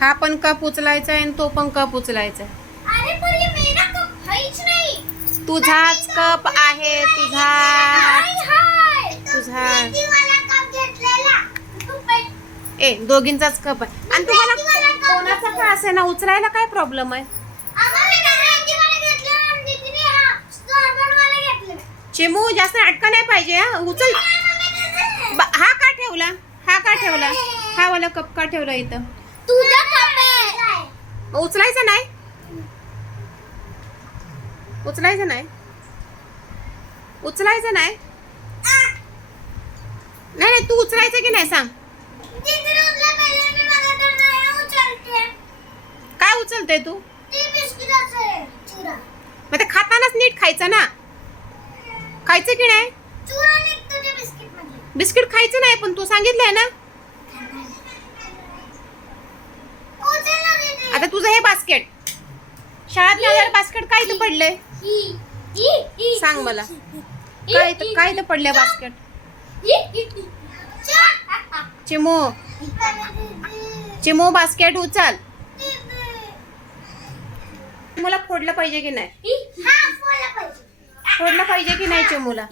हा पण कप उचलायचा आहे आणि तो पण कप उचलायचा आहे. अरे पण ये मेरा कप हैच नाही. तुझाच कप आहे, तुझा हाय तुझा. मेहंदी वाला कप घेतलेला. तू पण ए दोघींचाच कप आहे आणि तुम्हाला मेहंदी वाला कोणाचा का असे ना उचलायला काय प्रॉब्लेम आहे. आम्हाला मेहंदी वाला घेतलेला आणि दीदीने हा स्टारबन वाला घेतलेला. चिमू जास्त अटका नाही पाहिजे हा. उचल. हा का ठेवला, हा का ठेवला, हा वाला कप का ठेवला इथं. तुझा कप आहे. मग उचलायचं नाही, उचलायचं नाही, उचलायचं नाही. नाही नाही तू उचलायचं की नाही सांग. दीदीने उचलला पहिले मी मला तर नाही उचलते. काय उचलते तू. ते बिस्किटाचं आहे चुरा. मग ते खातानाच नीट खायचं ना. खायचं की नाही. चुरा निघतो ते बिस्किट मध्ये. बिस्किट खायचं नाही पण तू सांगितलंय ना. उचलला दीदी. आता तुझं हे बास्केट शाळेत नेल्यावर बास्केट काय इथं पडलंय सांग मला. काय इथं पडलंय बास्केट. चिमू चिमू बास्केट उचल. मला फोडलं पाहिजे की नाही. फोडलं पाहिजे की नाही चिमूला.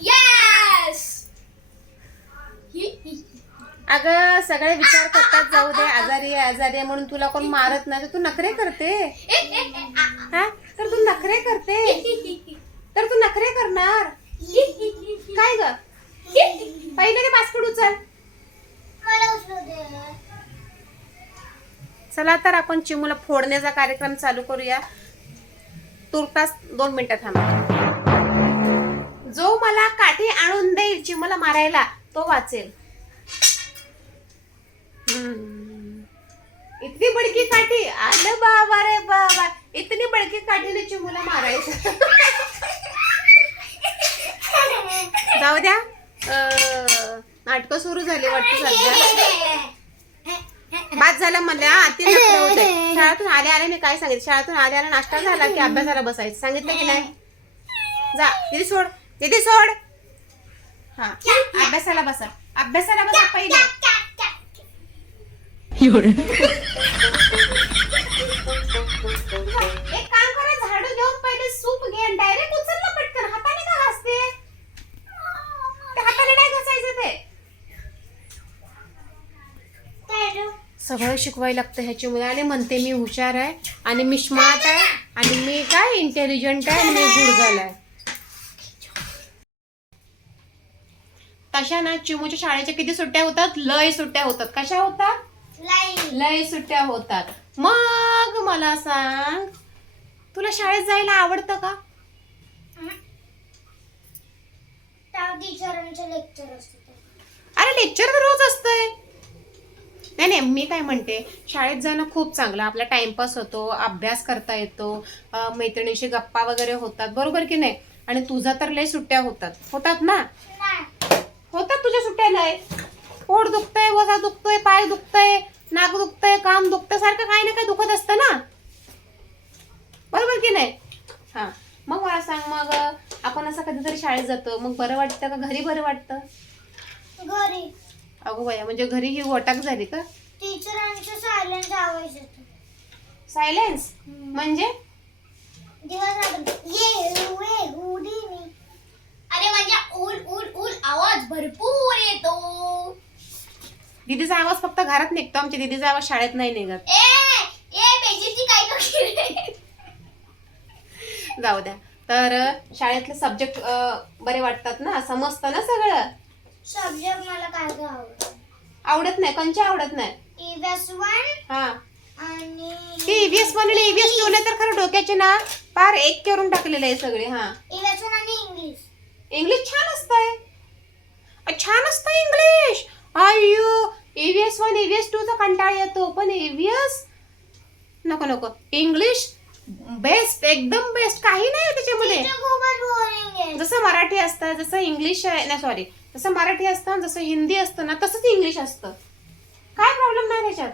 अगं सगळे विचार करतात जाऊ दे आजारी आहे आजारी आहे म्हणून तुला कोण मारत नाही तर तू नखरे करते. हा तर तू नखरे करते तर तू नखरे करणार काय ग. पहिले ते बास्केट उचल. चला तर आपण चिमूला फोडण्याचा कार्यक्रम चालू करूया. तुर्तास 2 मिनिटं थांबा. जो मला काठी आणून देईल चिमूला मारायला तो वाचेल. इतनी बडकी काठी आलं बाबा रे बाबा. इतनी बडकी काठीने चिमूला मारायचं. जाऊ द्या नाटक सुरू झाली वाटतं सध्या. बाद झालं म्हणल्या अति नखरे होते. शाळेतून आले आले मी काय सांगितलं. शाळेतून आले आले नाश्ता झाला की अभ्यासाला बसायचं सांगितलं की नाही. जा दीदी सोड दीदी सोड. हा अभ्यासाला बसा अभ्यासाला बसा पहिले. एक काम करा झाडू घेऊन पहिले सूप घे डायरेक्ट उचलला पटकन. हाताने का घासते. ते हाताने नाही घासायचं ते. सगळं शिकवायला लागतं ह्याची मुलं. आणि म्हणते मी हुशार आहे आणि मी स्मार्ट आहे आणि मी काय इंटेलिजंट आहे आणि मी गुडगल आहे. तशा ना चिमूच्या शाळेच्या किती सुट्ट्या होतात. लय सुट्ट्या होतात. कशा होतात. लय सुट्ट्या होतात. मग मला सांग तुला शाळेत जायला आवडतं का. टीचरांचे लेक्चर असते. अरे लेक्चर तर रोज असतंय. नाही नाही मी काय म्हणते शाळेत जाणं खूप चांगलं. आपला टाइमपास होतो अभ्यास करता येतो मैत्रिणीशी गप्पा वगैरे होतात बरोबर की नाही. आणि तुझा तर लय सुट्ट्या होतात ना. होतात तुझ्या सुट्ट्या लय. पोट दुखतंय वजा दुखतोय पाय दुखतंय नाक दुखतंय काम दुखतंय सारखं काही ना काही दुखत असतं ना बरोबर की नाही. हा मग मला सांग मग आपण असं कधीतरी शाळेत जातो मग बरं वाटतं का घरी बरं वाटतं. घरी. अगो बाया म्हणजे घरी ही वटाक झाली का. टीचरांचा सायलेन्स आवाज येतो. सायलेन्स म्हणजे अरे माझ्या उल उल उल आवाज भरपूर येतो. दीदीचा आवाज फक्त घरात निघतो. आमच्या दीदीचा आवाज शाळेत नाही निघत. बेजीची काय करते. जाऊ द्या. तर शाळेतले सब्जेक्ट बरे वाटतात ना समजतं ना सगळं. सब्जेक्ट मला काय आवडत नाही कोणचे आवडत नाही. EVS 1 हा आणि EVS 1 आणि EVS 2 तर खरं डोक्याचे ना पार एक करून टाकलेले आहे सगळे. हा EVS 1 आणि इंग्लिश. इंग्लिश छान असतंय. छान असतं इंग्लिश. अय्यो EVS 1 EVS 2 चा कंटाळा येतो पण EVS नको नको. इंग्लिश बेस्ट एकदम बेस्ट काही नाही त्याच्यामध्ये. जसं मराठी असतं जसं इंग्लिश आहे ना सॉरी जसं मराठी असतं जसं हिंदी असतं ना तसंच इंग्लिश असतं. काय प्रॉब्लेम नाही त्याच्यात.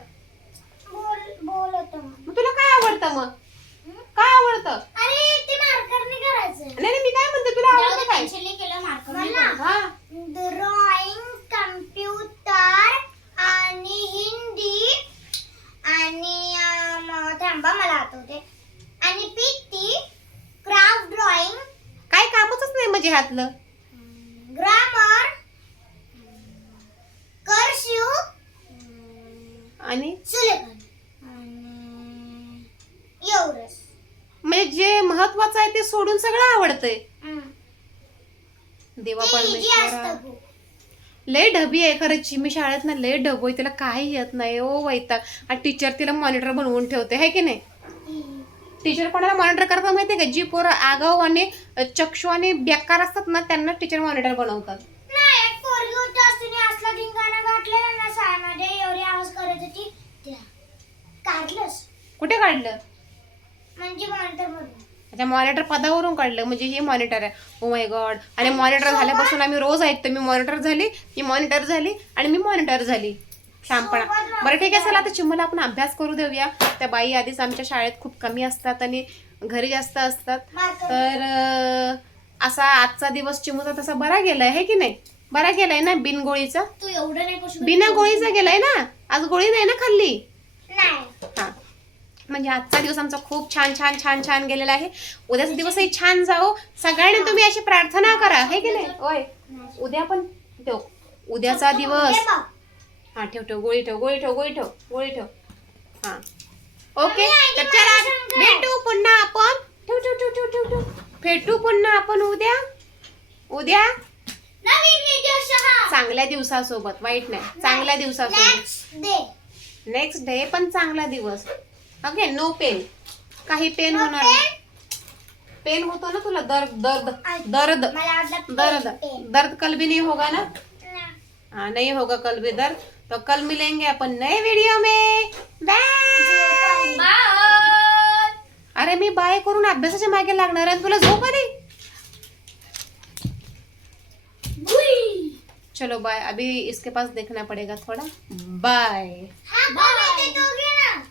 मग तुला काय आवडतं मग काय आवडतं. अरे ते मार्करने करायचं. नाही मी काय म्हणते तुला आवडतं काय. ड्रॉइंग कम्प्युटर आणि हिंदी आणि घरातलं? ग्रामर, कर्सिव आणि सुलेखन एवढंच. म्हणजे जे महत्वाचं आहे ते सोडून सगळं आवडतंय. देवा ते easy परमेश्वरा, असतं खूप. लय ढबी आहे खरंच. चिमी शाळेत ना लय ढबोय, तिला काही येत नाही ओ वैताग. आणि टीचर तिला मॉनिटर बनवून ठेवते, है की नाही? टीचर कोणाला मॉनिटर करतात माहितीये का? जी पोरं आगाऊ आणि चक्षु आणि बेकार असतात ना त्यांना टीचर मॉनिटर बनवतात. नाही, एक पोरगी होती असतीने असला धिंगाणा घातलेला ना शाळेमध्ये, एवढी आवाज करत होती. तिला काढलंच कुठे काढलं? म्हणजे मॉनिटर म्हणून. अच्छा, मॉनिटर पदावरून काढलं म्हणजे हे मॉनिटर आहे. Oh my God. आणि मॉनिटर झाल्यापासून आम्ही रोज ऐकतो, मी मॉनिटर झाली, मी मॉनिटर झाली आणि मी मॉनिटर झाली. शामपणा. बरं ठीक आहे, चला आता चिमूला आपण अभ्यास करू देऊया. त्या बाई आधीच आमच्या शाळेत खूप कमी असतात आणि घरी जास्त असतात. तर असा आजचा दिवस चिमूचा तसा बरा गेलाय, है की नाही? बरा गेलाय ना बिनगोळीचा? तू एवढं नाही करू शकत. बिना गोळीचा गेलाय ना? आज गोळी नाही ना खाल्ली? नाही. हा, म्हणजे आजचा दिवस आमचा खूप छान छान छान छान गेलेला आहे. उद्याचा दिवसही छान जाओ. सगळ्यांनी तुम्ही अशी प्रार्थना करा, है की नाही? ओय, उद्या पण ठेव. उद्याचा दिवस. हा, ठेव ठेव, गोळी ठेव, गोळी ठेव, गोळी ठेव, गोळी ठेव. हा, ओके. तर चला भेटू पुन्हा आपण. ठेव ठेव ठेव ठेव ठेव ठेव. भेटू पुन्हा आपण उद्या. उद्या नवीन व्हिडिओ सह. चांगल्या दिवसासोबत, वाईट नाही, चांगल्या दिवसासोबत. Next day. नेक्स्ट डे पण चांगला दिवस. Okay, no pain. काही पेन होणार नाही. पेन होतो ना तुला? दर्द दर्द दर्द मला वाटलं दर्द पेन. दर्द कल भी नहीं होगा ना? नाही. हाँ, नहीं होगा कल भी दर्द. तो कल मिलेंगे अपन नए वीडियो में. बाय. बाय. अरे मी बाय करून अभ्यासाच्या मागे लागणार आहे, तुला झोप आली? चलो बाय. अभी इसके पास देखना पड़ेगा थोड़ा. बाय. हा, बाय. दोघे ना.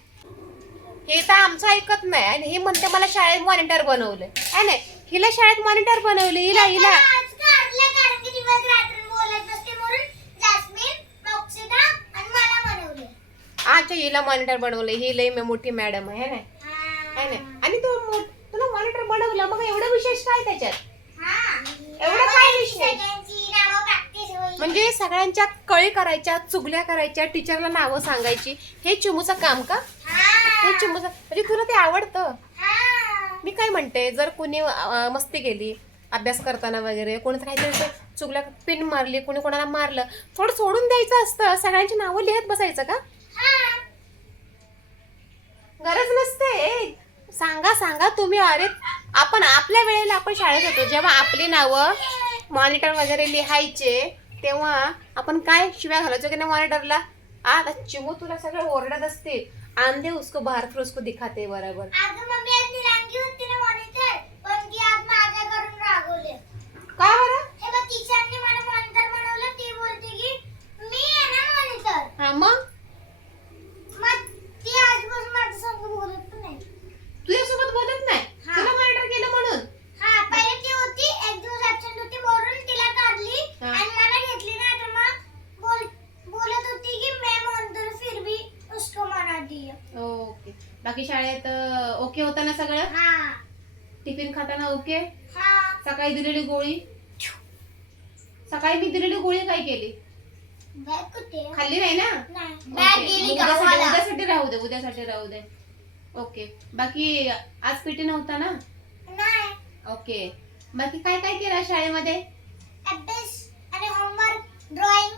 हे तर आमचं ऐकत नाही आणि हे म्हणते मला शाळेत मॉनिटर बनवलं. है ना? हिला शाळेत मॉनिटर बनवलं. हिला हिला आज काढलं कारण की दिवस रात्र बोलत बसते म्हणून जास्मिन, मोक्षिता आणि मला बनवले. अच्छा, हिला मॉनिटर बनवलं. ही लई मोठी मॅडम आहे ना? है ना? आणि तुला मॉनिटर बनवलं, मग एवढं विशेष काय त्याच्यात? एवढं काय विषय? म्हणजे सगळ्यांच्या कळी करायच्या, चुगल्या करायच्या, टीचरला नावं सांगायची, हे चिमूचं काम का? हे चिमूचं म्हणजे तुला ते आवडतं? मी काय म्हणते, जर कोणी मस्ती केली अभ्यास करताना वगैरे, कोणी काहीतरी चुगल्या, पिन मारली, कोणी कोणाला मारलं, थोडं सोडून द्यायचं असतं. सगळ्यांची नावं लिहत बसायचं का? गरज नसते. सांगा सांगा तुम्ही. अरे आपण आपल्या वेळेला आपण शाळेत होतो, जेव्हा आपली नावं मॉनिटर वगैरे लिहायचे तेव्हा आपण काय शिव्या घालायचो की नाही मॉनिटरला? आता चिमू तुला सगळं ओरडत असते, आंधे उसको बाहर फिर उसको दिखाते. बरोबर. अगं मम्मी, आज निरांगी होती ना मॉनिटर, पण ती आज माझ्याकडून रागवले. का बरं? हे बघ, टीचरने मला मॉनिटर बनवलं. ती बोलते की मी आहे ना मॉनिटर. हा, मग ती आजपासून माझ्या संग बोलत पण नाही. तुझ्यासोबत बोलत नाही? हा. तुला मॉनिटर केलं म्हणून? हा, पहिले ती होती, एक दिवस ऍब्सेंट होती म्हणून तिला काढली हा. आणि मला घेतली ना. तर मग बोलत होती की मैं मॉनिटर फिर भी उसको मना दिया. ओके. बाकी शाळेत ओके होतं ना सगळं? हा. टिफिन खाताना ओके? हा. सकाळी दिलेली गोळी? सकाळी मी दिलेली गोळी काय केली? बॅग कुठे? खाल्ली नाही ना? नाही. ओके. बॅग गेली उद्यासाठी गावाला. उद्यासाठी राहू दे, उद्यासाठी राहू दे. ओके. बाकी आज पीटी नव्हता ना? नाही. ओके. बाकी काय काय केलं शाळेमध्ये? अभ्यास आणि होमवर्क, ड्रॉइंग.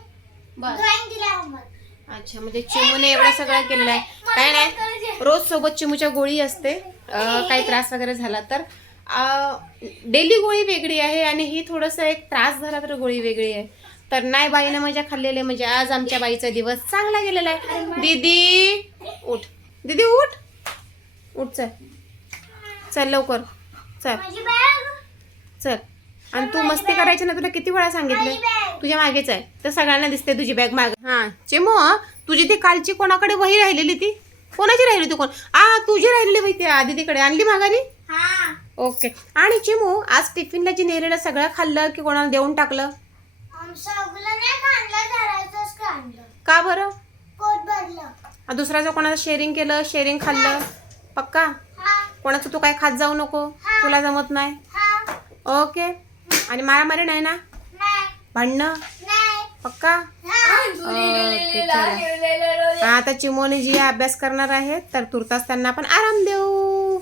बस. ड्रॉइंग दिला होमवर्क. अच्छा, म्हणजे चिमूने एवढं सगळं केलेलं आहे. काय नाही, रोज सोबत चिमूच्या गोळी असते. काही त्रास वगैरे झाला तर डेली गोळी वेगळी आहे आणि ही थोडंसं एक त्रास झाला तर गोळी वेगळी आहे. तर नाही, बाईने मजा खाल्लेली, म्हणजे आज आमच्या बाईचा दिवस चांगला गेलेला आहे. दीदी उठ, दीदी उठ, उठ, चल चल लवकर चल माझी बॅग. चल. आणि तू मस्ती करायची ना, तुला किती वेळा सांगितलंय? तुझ्या मागेच आहे तर सगळ्यांना दिसते तुझी बॅग माग. हा चिमू, तुझी ती कालची कोणाकडे वही राहिलेली, ती कोणाची राहिली? तू कोण? तुझी राहिलेली वही ती आदितीकडे आणली मागानी? हा. ओके. आणि चिमू, आज टिफिनला जी नेलेलं सगळं खाल्लं की कोणाला देऊन टाकलं? सगळं नाही खाल्लं, धरायचंच खाल्लं. का बरं? पोट भरलं. दुसऱ्याचं कोणाचं शेअरिंग केलं, शेअरिंग खाल्लं? पक्का? हा. कोणाचं तू काय खात जाऊ नको, तुला जमत नाही. हा. ओके. आणि मारामारी नाही ना? नाही भांडणं नाही पक्का? हा. ओके, चला. आता चिमोनी जी अभ्यास करणार आहेत तर तुर्तास त्यांना आपण आराम देऊ.